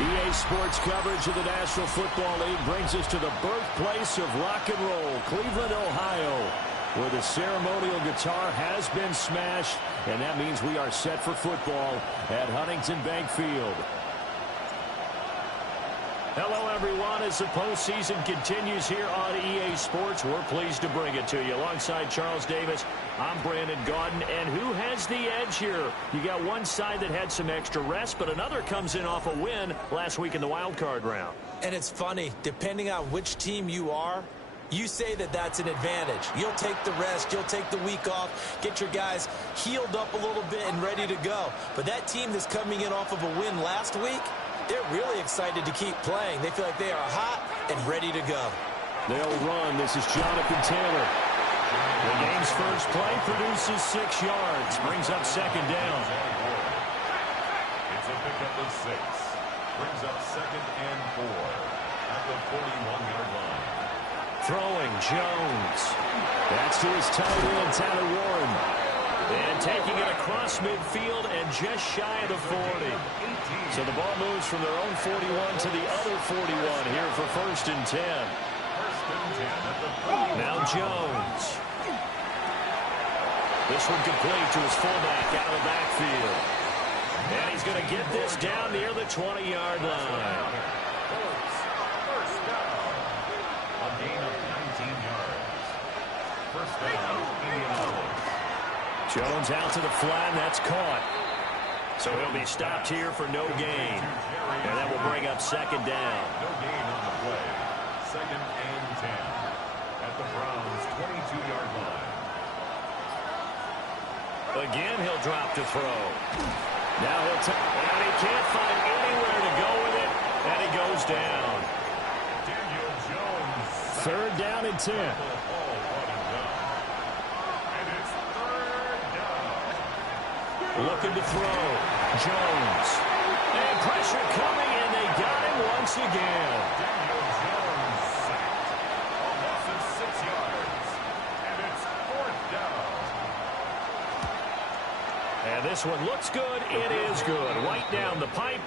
EA Sports coverage of the National Football League brings us to the birthplace of rock and roll, Cleveland, Ohio, where the ceremonial guitar has been smashed, and that means we are set for football at Huntington Bank Field. Hello, everyone. As the postseason continues here on EA Sports, we're pleased to bring it to you. Alongside Charles Davis, I'm Brandon Gaudin. And who has the edge here? You got one side that had some extra rest, but another comes in off a win last week in the wild card round. And it's funny, depending on which team you are, you say that that's an advantage. You'll take the rest, you'll take the week off, get your guys healed up a little bit and ready to go. But that team that's coming in off of a win last week, they're really excited to keep playing. They feel like they are hot and ready to go. They'll run. This is Jonathan Taylor. The game's first play produces 6 yards. Brings up second down. It's a pickup of 6. Brings up second and 4 at the 41-yard line. Throwing, Jones. That's to his tight end, Tyler Warren. And taking it across midfield and just shy of the 40. So the ball moves from their own 41 to the other 41 here for first and 10. Now Jones. This one complete to his fullback out of the backfield. And he's going to get this down near the 20-yard line. First down. A gain of 19 yards. First down, Indianapolis. Jones out to the flat, and that's caught. So he'll be stopped here for no gain. And that will bring up second down. No gain on the play. Second and 10 at the Browns' 22-yard line. Again, he'll drop to throw. Now he'll take, and he can't find anywhere to go with it, and he goes down. Daniel Jones. Third down and 10. Looking to throw. Jones. And pressure coming, and they got him once again. Daniel Jones sacked. A loss of 6 yards. And it's fourth down. And this one looks good. It is good. Right down the pipe.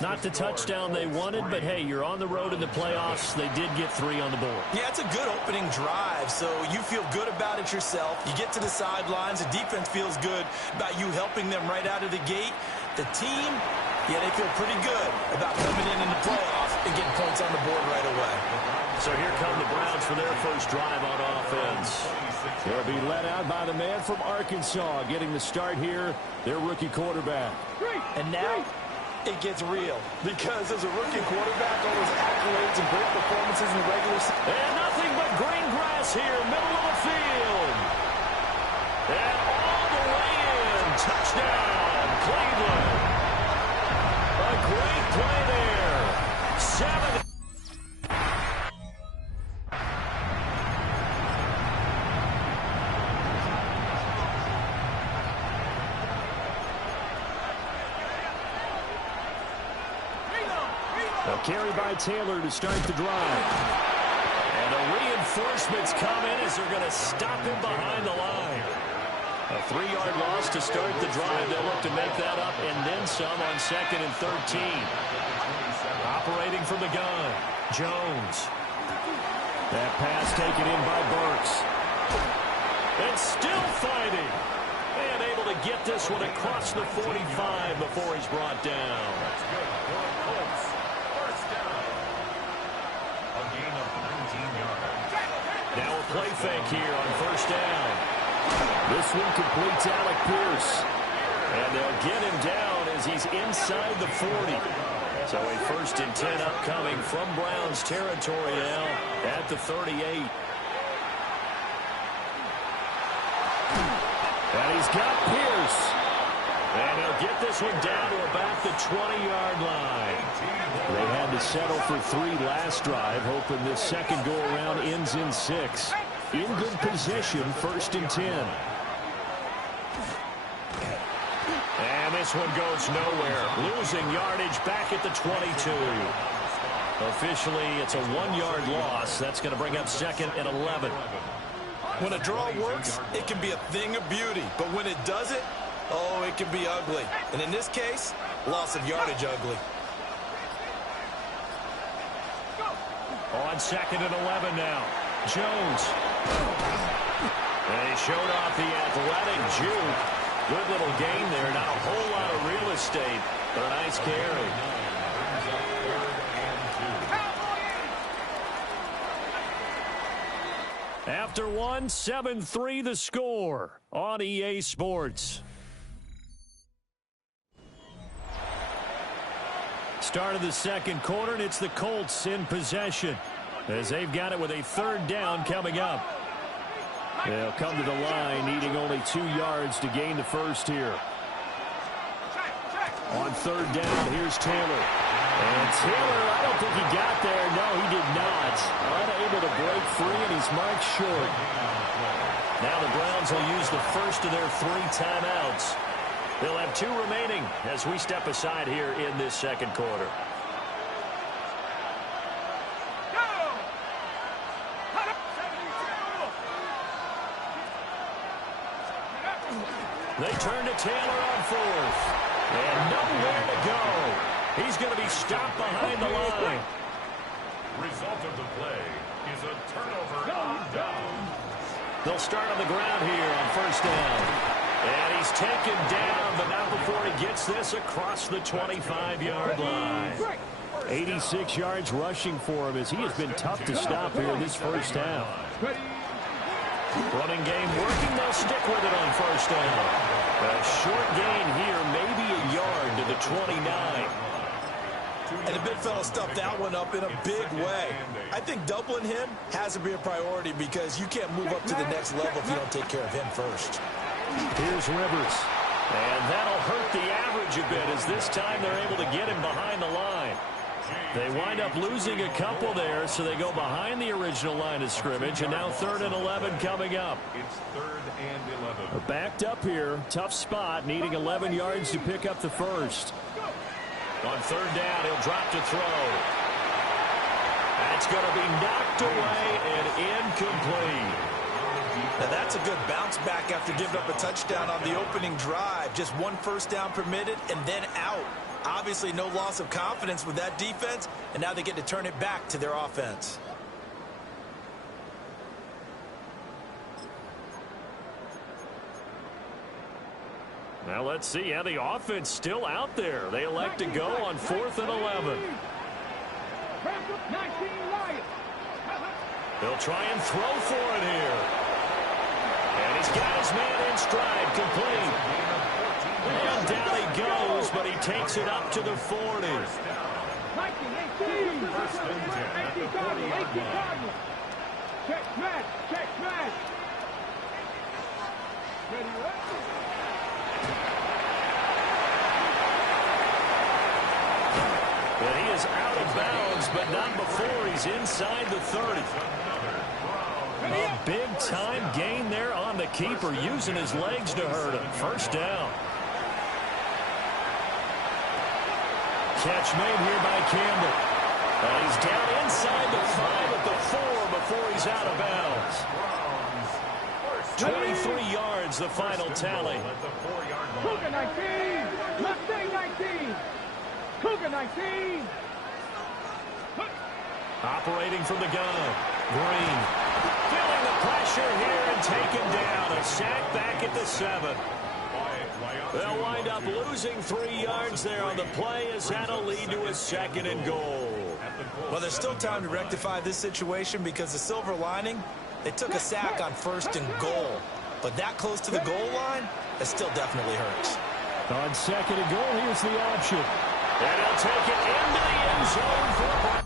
Not the touchdown they wanted, but hey, you're on the road in the playoffs. They did get 3 on the board. Yeah, it's a good opening drive, so you feel good about it yourself. You get to the sidelines, the defense feels good about you helping them right out of the gate. The team, yeah, they feel pretty good about coming in the playoffs and getting points on the board right away. So here come the Browns for their first drive on offense. They'll be led out by the man from Arkansas, getting the start here, their rookie quarterback. And now it gets real, because as a rookie quarterback, all those accolades and great performances in the regular season. And nothing but green grass here, middle of the field. And all the way in, touchdown, Cleveland. A great play there. 7. A carry by Taylor to start the drive. And the reinforcements come in as they're going to stop him behind the line. A 3-yard loss to start the drive. They'll look to make that up and then some on second and 13. Operating from the gun, Jones. That pass taken in by Burks. And still fighting. And able to get this one across the 45 before he's brought down. That's good. First down. A gain of 19 yards. Now a play fake here on first down. This one completes Alec Pierce. And they'll get him down as he's inside the 40. So a first and 10 upcoming from Browns territory now at the 38. And he's got Pierce. And he'll get this one down to about the 20-yard line. They had to settle for 3 last drive, hoping this second go-around ends in 6. In good position, 1st and 10. And this one goes nowhere. Losing yardage back at the 22. Officially, it's a 1-yard loss. That's going to bring up 2nd and 11. When a draw works, it can be a thing of beauty. But when it doesn't, oh, it can be ugly. And in this case, loss of yardage ugly. On 2nd and 11 now. Jones. And he showed off the athletic juke. Good little gain there. Not a whole lot of real estate, but a nice carry. After 1, 7-3 the score on EA Sports. Start of the second quarter, and it's the Colts in possession as they've got it with a 3rd down coming up. They'll come to the line, needing only 2 yards to gain the first here. On 3rd down, here's Taylor. And Taylor, I don't think he got there. No, he did not. Unable to break free, and he's marked short. Now the Browns will use the first of their 3 timeouts. They'll have 2 remaining as we step aside here in this second quarter. They turn to Taylor on 4th. And nowhere to go. He's going to be stopped behind the line. Result of the play is a turnover on down. They'll start on the ground here on 1st down. And he's taken down, but not before he gets this across the 25-yard line. 86 yards rushing for him as he has been tough to stop here in this first half. Running game working. They'll stick with it on 1st down. A short gain here, maybe a yard to the 29. And the big fella stuffed that one up in a big way. I think doubling him has to be a priority because you can't move up to the next level if you don't take care of him first. Here's Rivers. And that'll hurt the average a bit as this time they're able to get him behind the line. They wind up losing a couple there, so they go behind the original line of scrimmage, and now 3rd and 11 coming up. It's 3rd and 11. Backed up here, tough spot, needing 11 yards to pick up the first. On 3rd down, he'll drop to throw. That's going to be knocked away and incomplete. Now that's a good bounce back after giving up a touchdown on the opening drive. Just 1 first down permitted and then out. Obviously no loss of confidence with that defense, and now they get to turn it back to their offense. Now let's see how the offense still out there. They elect to go on 4th and 11. They'll try and throw for it here. And he's got his man in stride, complete. And down he goes, but he takes it up to the 40. But he is out of bounds, but not before he's inside the 30. A big-time gain there on the keeper, using his legs to hurt him. 1st down. Catch made here by Campbell. And he's down inside the 5 at the 4 before he's out of bounds. 23 yards, the final tally. Cougar 19! Mustang 19! Cougar 19! Operating from the gun. Green. Feeling the pressure here and taken down. A sack back at the 7. They'll wind up losing 3 yards there on the play as that'll lead to a 2nd and goal. Well, there's still time to rectify this situation because the silver lining, they took a sack on 1st and goal. But that close to the goal line, that still definitely hurts. On 2nd and goal, here's the option. And he'll take it into the end zone for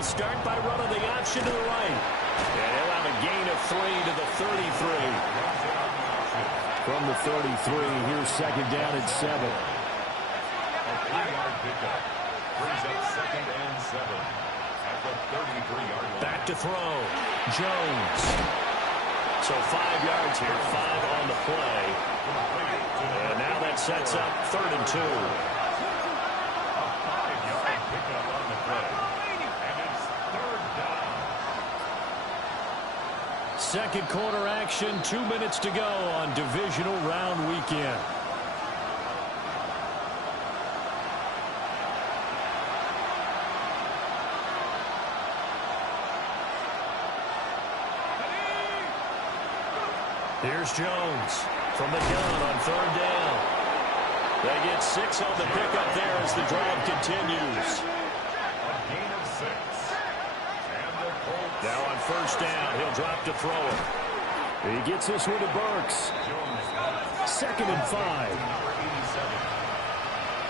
They'll start by running the option to the right. And he'll have a gain of 3 to the 33. From the 33, here's second down and 7. A 3-yard pickup. Brings up second and 7 at the 33-yard line. Back to throw. Jones. So 5 yards here, 5 on the play. And now that sets up 3rd and 2. A 5-yard pickup on the play. And it's 3rd down. Second quarter action, 2 minutes to go on divisional round weekend. Here's Jones from the gun on 3rd down. They get 6 on the pickup there as the drive continues. A gain of 6. And the Colts. Now on 1st down, he'll drop to throw it. He gets this one to Burks. Jones. 2nd and 5. Number 87.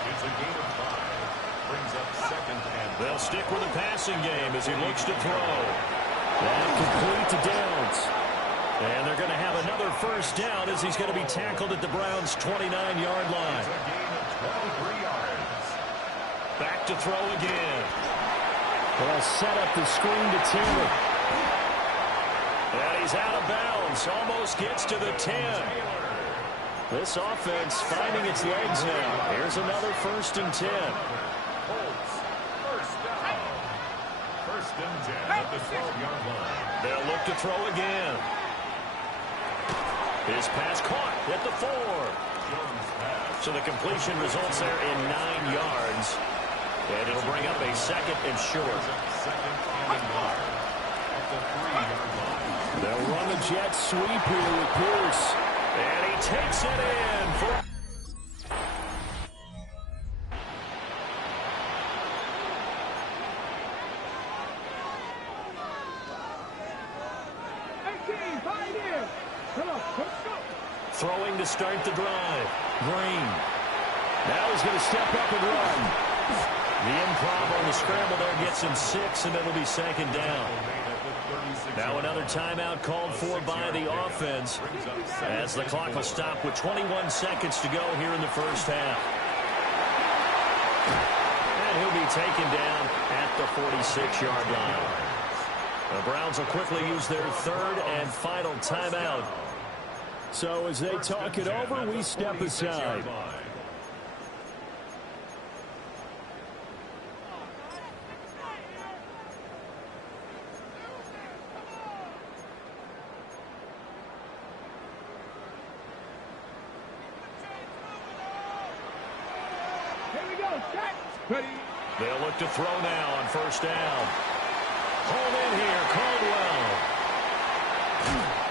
It's a gain of 5. Brings up 2nd and 5. They'll stick with the passing game as he looks to throw. And complete to Downs. And they're going to have another 1st down as he's going to be tackled at the Browns' 29-yard line. It's a gain of 23 yards. Back to throw again. They'll set up the screen to Taylor. And he's out of bounds. Almost gets to the 10. This offense finding its legs now. Here's another 1st and 10. Colts. 1st down. 1st and 10 at the 12-yard line. They'll look to throw again. His pass caught at the 4. Jones pass. So the completion results there in 9 yards. And it'll bring up a 2nd and short. 2nd and 1 at the 3-yard line. They'll run the jet sweep here with Pierce. And he takes it in for... Throwing to start the drive. Green. Now he's going to step up and run. The improv on the scramble there gets him 6, and it'll be 2nd down. Now another timeout called for by the offense as the clock will stop with 21 seconds to go here in the 1st half. And he'll be taken down at the 46-yard line. The Browns will quickly use their 3rd and final timeout. So as they talk it over, we step aside. Here we go, set, ready. They'll look to throw now on 1st down. Hold in here, Caldwell.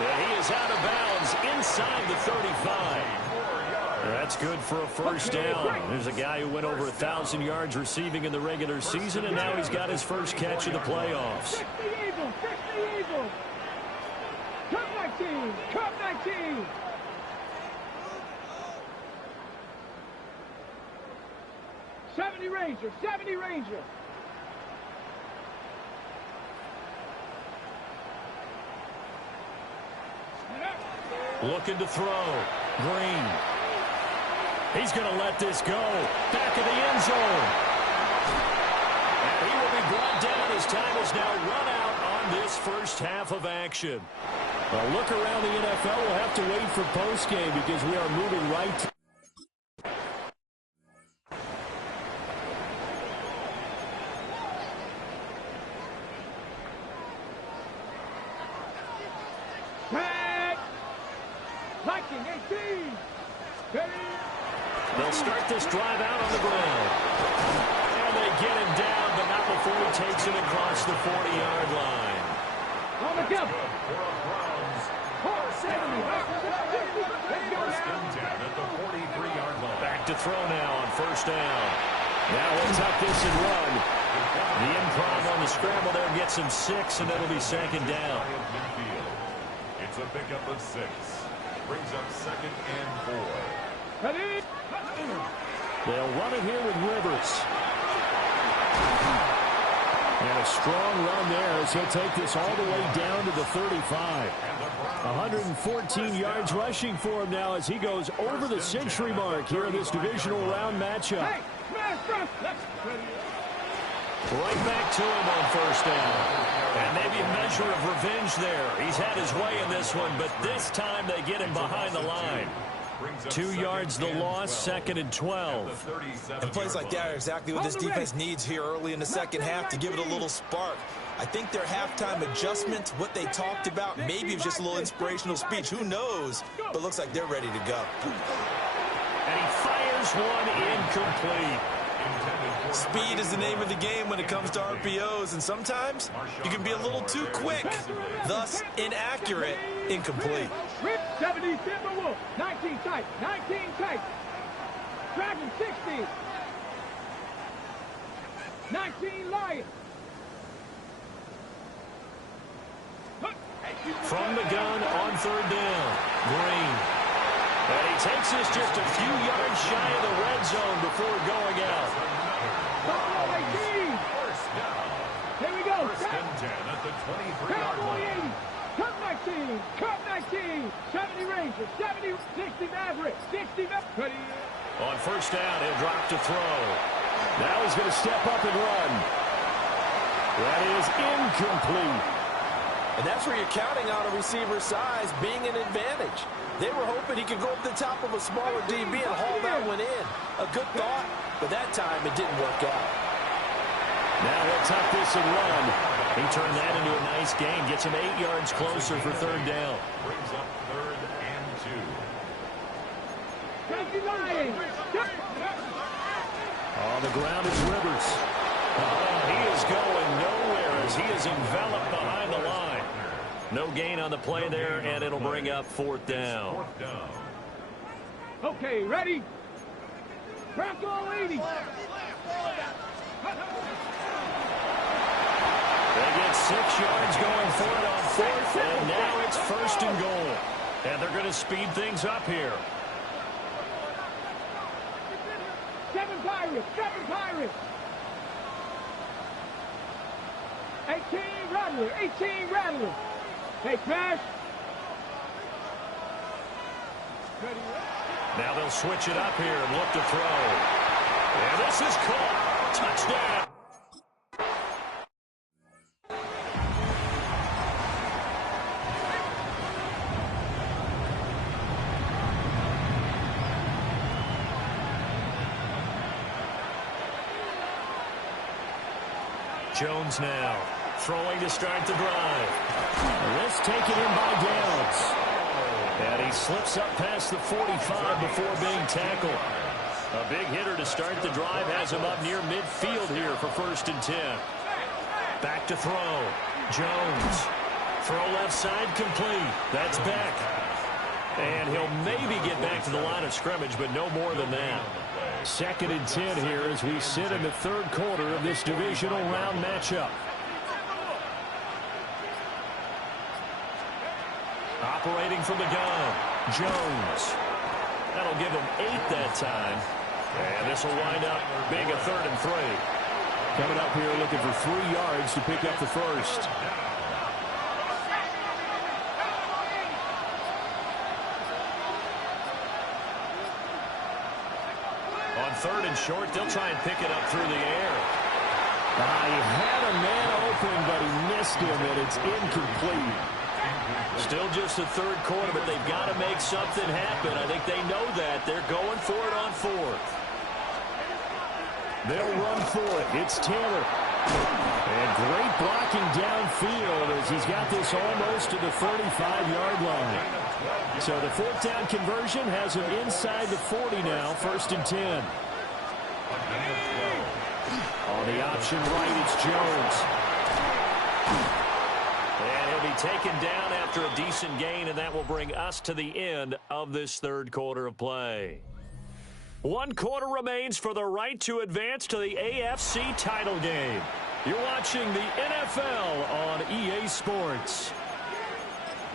And he is out of bounds inside the 35. That's good for a 1st down. There's a guy who went over 1,000 yards receiving in the regular season, and now he's got his first catch in the playoffs. 50 Eagles, 50 Eagles. Cup 19, Cup 19. '70 Ranger, 70 Ranger. Looking to throw. Green. He's going to let this go. Back of the end zone. And he will be brought down as time is now run out on this 1st half of action. A look around the NFL. We'll have to wait for postgame because we are moving right to Viking 18. They'll start this drive out on the ground. And they get him down, but not before he takes it across the 40-yard line. On the jump. For a Browns. 470. First and 10 at the 43-yard line. Back to throw now on 1st down. Now he'll tuck this and run. The improv on the scramble there gets him 6, and it'll be 2nd down. It's a pickup of 6. Brings up 2nd and 4. Ready? They'll run it here with Rivers. And a strong run there as he'll take this all the way down to the 35. 114 yards rushing for him now as he goes over the century mark here in this divisional round matchup. Hey, Right back to him on first down. And maybe a measure of revenge there. He's had his way in this one, but this time they get him behind the line. 2 yards the loss, 2nd and 12. And plays like that are exactly what this defense needs here early in the second half to give it a little spark. I think their halftime adjustments, what they talked about, maybe it was just a little inspirational speech. Who knows? But looks like they're ready to go. And he fires one incomplete. Speed is the name of the game when it comes to RPOs, and sometimes you can be a little too quick, thus inaccurate, incomplete. 70 Timberwolves, 19 tight, 19 tight. Dragon 60. 19 Lions. From the gun on third down, Green. And he takes us just a few yards shy of the red zone before going out. Buffalo 18. Here we go. First and 10 at the 23-yard Cowboy line. 80. Cup 19. Cup 19. 70 Rangers. 70. 60 Mavericks. 60 Mavericks. On first down, he'll drop to throw. Now he's going to step up and run. That is incomplete. And that's where you're counting on a receiver's size being an advantage. They were hoping he could go up the top of a smaller DB and haul that one in. A good thought, but that time it didn't work out. Now he'll tuck this and run. He turned that into a nice gain. Gets him 8 yards closer for third down. Brings up 3rd and 2. 20 Lions. On the ground is Rivers. He is going nowhere as he is enveloped behind the line. No gain on the play there, and it'll bring up 4th down. 4th down. Okay, ready? Bronco 80. They get 6 yards going for it on 4th, and now it's 1st and goal. And they're going to speed things up here. 7 Pirates. 7 Pirates. 18 Rattler. 18 Rattler. Hey, Crash. Now they'll switch it up here and look to throw. And this is caught. Touchdown. Jones now throwing to start the drive. This taken in by Downs. And he slips up past the 45 before being tackled. A big hitter to start the drive has him up near midfield here for 1st and 10. Back to throw. Jones. Throw left side complete. That's Beck. And he'll maybe get back to the line of scrimmage, but no more than that. 2nd and 10 here as we sit in the 3rd quarter of this divisional round matchup. Operating from the gun, Jones. That'll give him 8 that time. And this will wind up being a 3rd and 3. Coming up here looking for 3 yards to pick up the 1st. On 3rd and short, they'll try and pick it up through the air. He had a man open, but he missed him, and it's incomplete. Still just the 3rd quarter, but they've got to make something happen. I think they know that. They're going for it on 4th. They'll run for it. It's Taylor. And great blocking downfield as he's got this almost to the 35-yard line. So the 4th down conversion has him inside the 40 now, 1st and 10. On the option right, it's Jones. And he'll be taken down after a decent gain, and that will bring us to the end of this 3rd quarter of play. 1 quarter remains for the right to advance to the AFC title game. You're watching the NFL on EA Sports.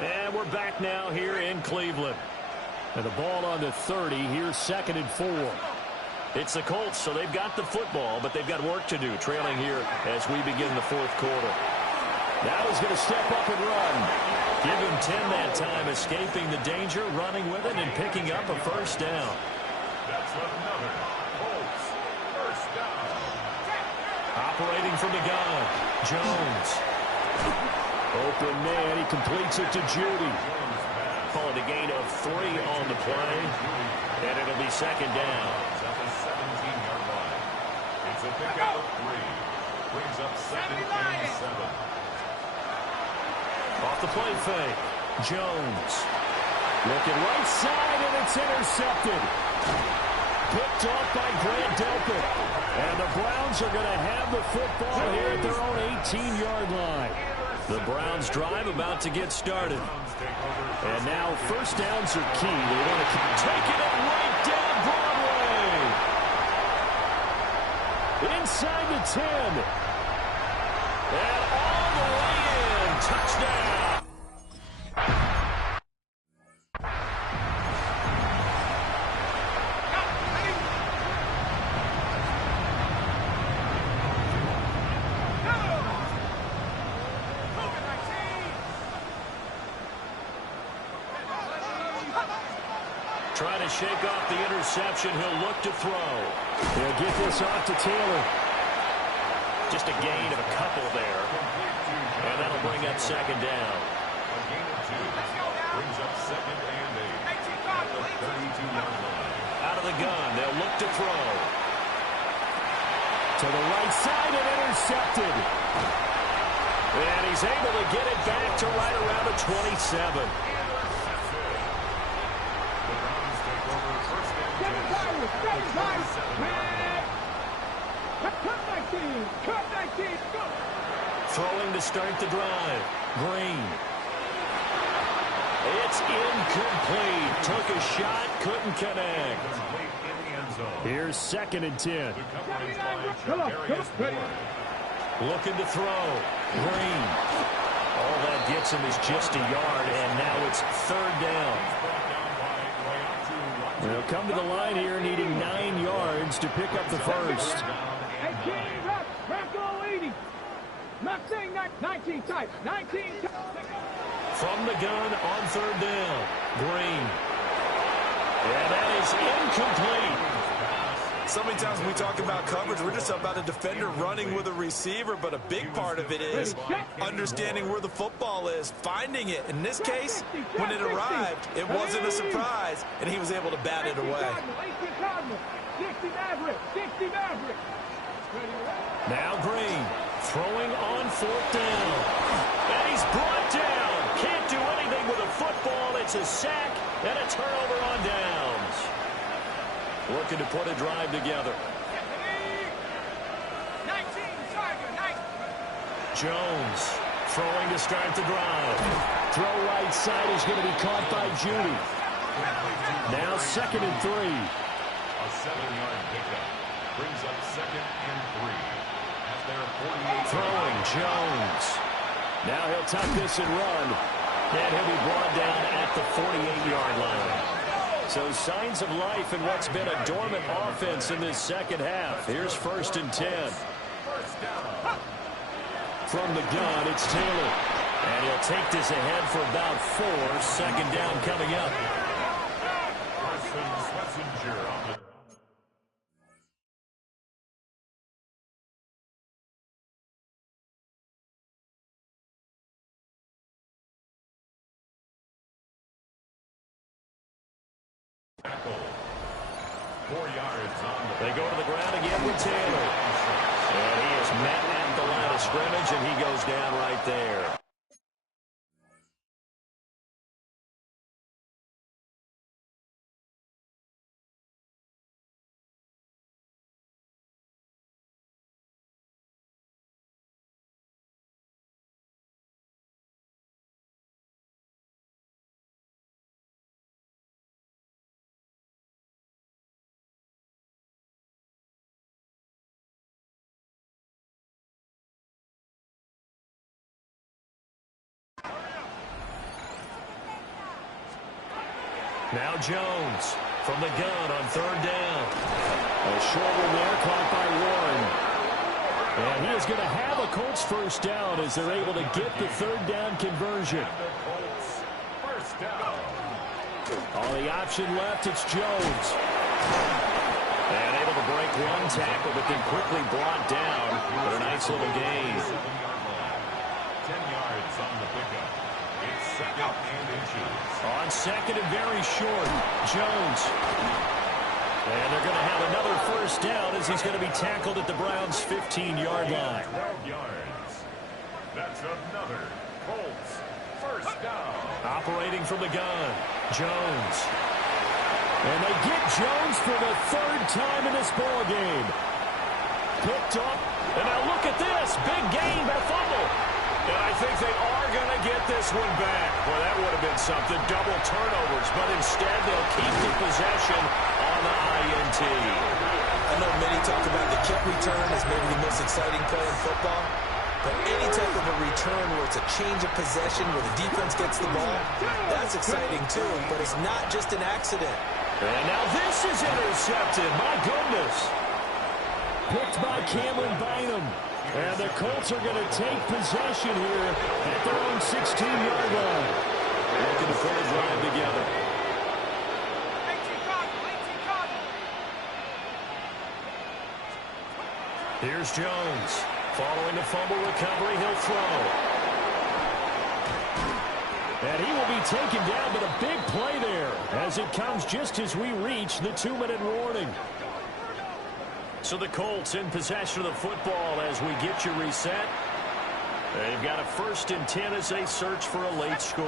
And we're back now here in Cleveland. And the ball on the 30, here's 2nd and 4. It's the Colts, so they've got the football, but they've got work to do, trailing here as we begin the fourth quarter. Now he's going to step up and run. Give him 10 that time, escaping the danger, running with it, and picking up a first down. That's another Colts first down. Operating from the gun, Jones. Open man, he completes it to Judy. Call it a gain of 3 on the play, and it'll be second down. At the 17-yard line. It's a pickup of 3. Brings up second and 7. Off the play fake, Jones. Looking right side, and it's intercepted. Picked off by Grant Delpit. And the Browns are going to have the football here at their own 18-yard line. The Browns drive about to get started. And now first downs are key. They want to keep taking it right down Broadway. Inside the 10. And all the way in. Touchdown. Trying to shake off the interception. He'll look to throw. He'll get this off to Taylor. Just a gain of a couple there. And that'll bring up second down. A gain of 2. Brings up second and 8. At the 32-yard line. Out of the gun. They'll look to throw. To the right side and intercepted. And he's able to get it back to right around the 27. Throwing to start the drive. Green. It's incomplete. Took a shot, couldn't connect. Here's second and 10. Looking to throw. Green. All that gets him is just a yard, and now it's third down. They'll come to the line here needing 9 yards to pick up the first. 18 reps, Bronco 80. Not saying 19 type, 19 type. From the gun on third down, Green. And that is incomplete. So many times when we talk about coverage, we're just about a defender running with a receiver, but a big part of it is understanding where the football is, finding it. In this case, when it arrived, it wasn't a surprise, and he was able to bat it away. 60 Maverick, 60 Maverick. Now Green throwing on fourth down. And he's brought down. Can't do anything with a football. It's a sack and a turnover on downs. Looking to put a drive together. Jones throwing to start the drive. Throw right side is going to be caught by Judy. Now second and 3. A 7-yard pickup. Brings up second and 3. At their 48. Throwing Jones. Now he'll tuck this and run. And he'll be brought down at the 48-yard line. So signs of life in what's been a dormant offense in this second half. Here's first and 10. From the gun, it's Taylor. And he'll take this ahead for about 4. Second down coming up. Carson Schlesinger on the tackle. 4 yards on the. They go to the ground again with Taylor. And he is met at the line of scrimmage, and he goes down right there. Now Jones from the gun on third down. A short one there, caught by Warren. And he is going to have a Colts first down as they're able to get the third down conversion. First down. On the option left, it's Jones. And able to break one tackle, but then quickly brought down. But a nice little gain. 10 yards on the pickup. It's second and inches. On second and very short, Jones. And they're going to have another first down as he's going to be tackled at the Browns' 15-yard line. 12 yards. That's another Colts first down. Operating from the gun, Jones. And they get Jones for the third time in this ball game. Picked up. And now look at this. Big gain by fumble. And I think they are going to get this one back. Well, that would have been something. Double turnovers. But instead, they'll keep the possession on the INT. I know many talk about the kick return as maybe the most exciting play in football. But any type of a return where it's a change of possession, where the defense gets the ball, that's exciting too. But it's not just an accident. And now this is intercepted. My goodness. Picked by Cameron Bynum. And the Colts are going to take possession here at their own 16-yard line. Looking to put a drive together. Here's Jones. Following the fumble recovery, he'll throw. And he will be taken down, but a big play there as it comes just as we reach the 2-minute warning. So the Colts in possession of the football as we get you reset. They've got a 1st and 10 as they search for a late score.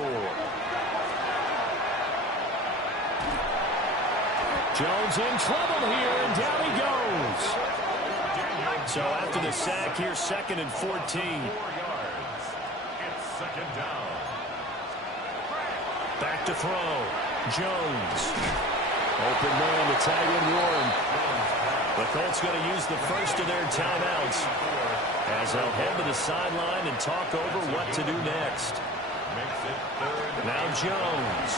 Jones in trouble here, and down he goes. So after the sack, here's 2nd and 14. 4 yards. It's second down. Back to throw. Jones. Open man to tight end Warren. The Colts going to use the first of their timeouts as they'll head to the sideline and talk over what to do next. Now Jones.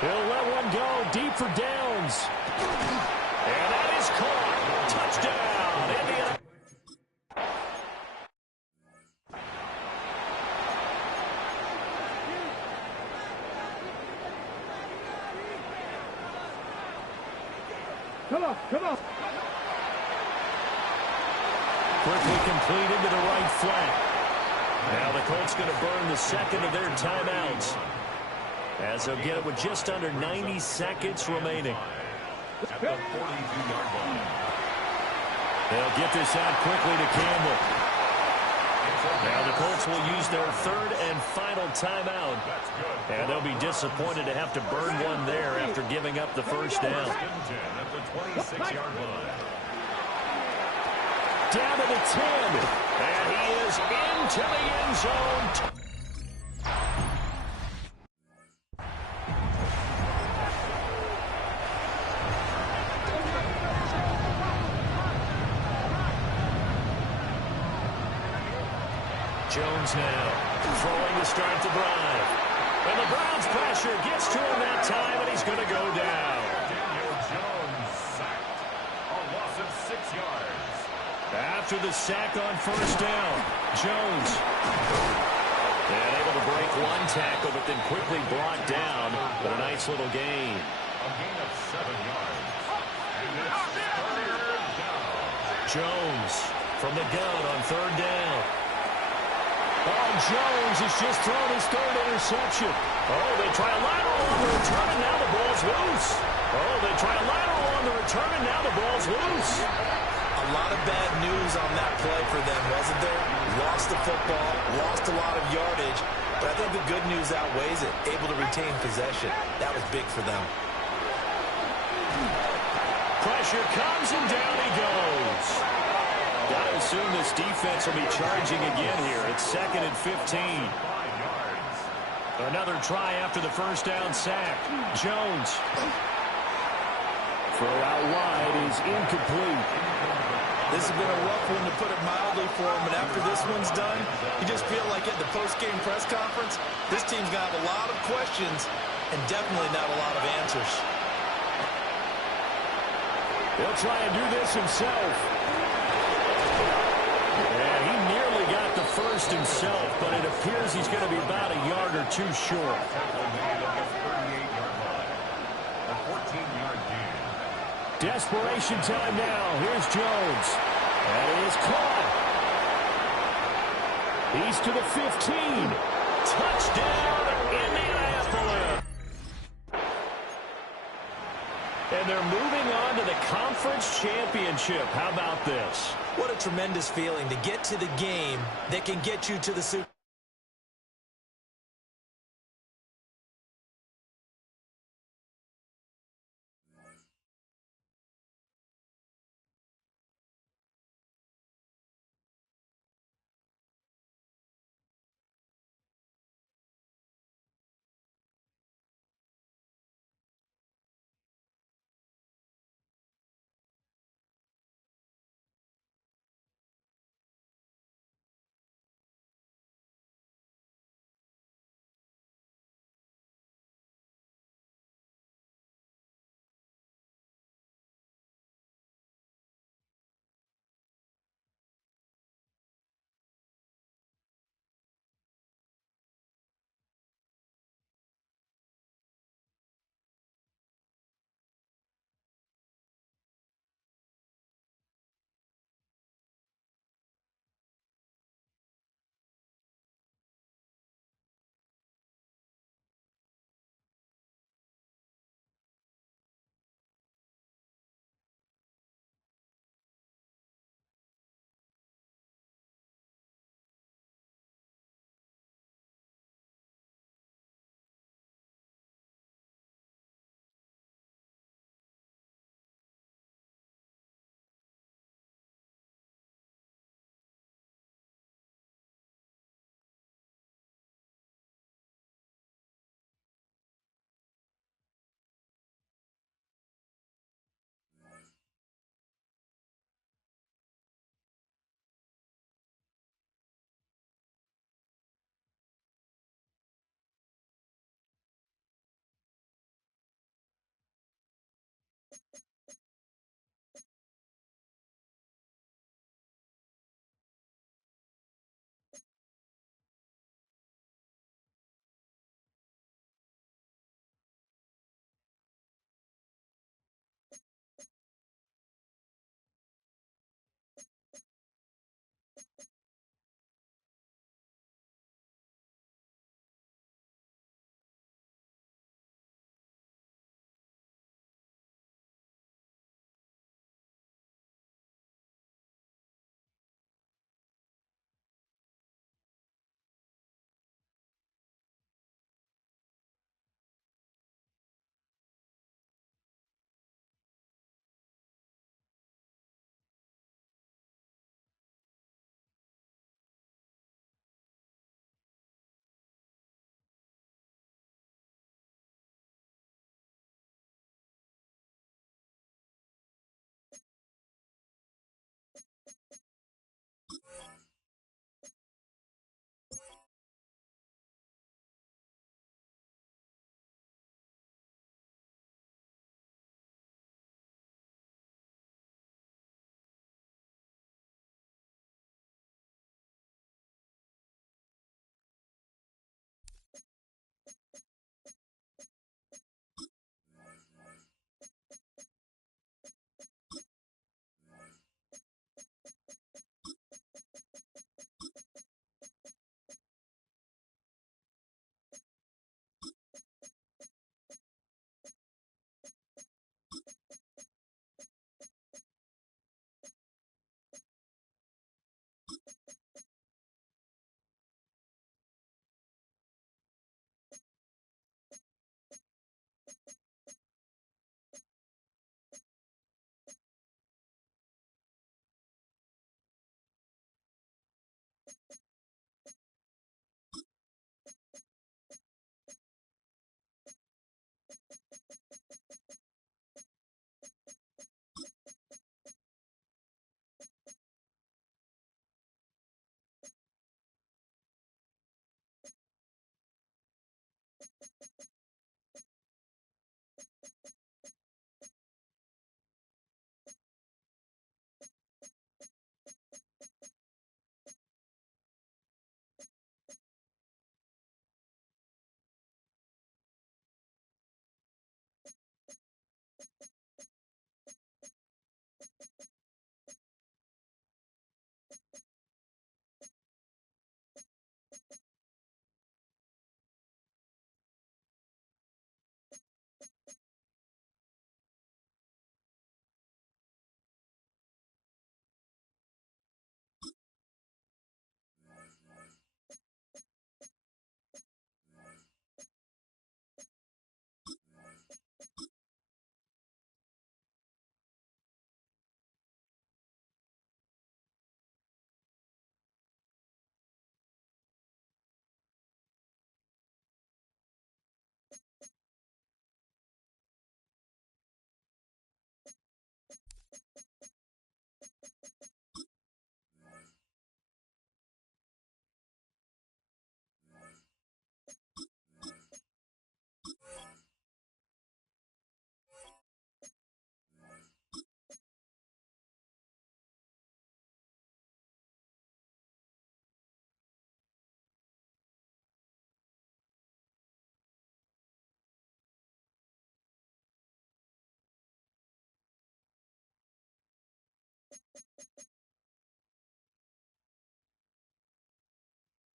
He'll let one go deep for Downs. And that is caught. Touchdown, Indiana. Come on, come on. Quickly completed to the right flat. Now the Colts going to burn the second of their timeouts as they'll get it with just under 90 seconds remaining. At the 42-yard line. They'll get this out quickly to Campbell. Now the Colts will use their 3rd and final timeout. And they'll be disappointed to have to burn one there after giving up the first down. At the 26-yard line. Down to the 10. And he is into the end zone. Jones now throwing to start the drive. And the Browns pressure gets to him that time, and he's going to go down. Daniel Jones sacked. A loss of 6 yards. After the sack on first down, Jones. And able to break one tackle, but then quickly brought down. But a nice little gain. A gain of 7 yards. And it's third down. Jones from the gun on third down. Oh, Jones has just thrown his 3rd interception. Oh, they try a lateral on the return, and now the ball's loose. Oh, they try a lateral on the return, and now the ball's loose. A lot of bad news on that play for them, wasn't there? Lost the football, lost a lot of yardage, but I think the good news outweighs it. Able to retain possession. That was big for them. Pressure comes, and down he goes. Got to assume this defense will be charging again here. It's 2nd and 15. 5 yards. Another try after the first down sack. Jones. Throw out wide is incomplete. This has been a rough one, to put it mildly, for him. And after this one's done, you just feel like at the post-game press conference, this team's going to have a lot of questions and definitely not a lot of answers. He'll try and do this himself. And he nearly got the first himself, but it appears he's going to be about a yard or two short. Desperation time now. Here's Jones. That is caught. He's to the 15. Touchdown, Indianapolis. And they're moving on to the conference championship. How about this? What a tremendous feeling to get to the game that can get you to the Super Bowl.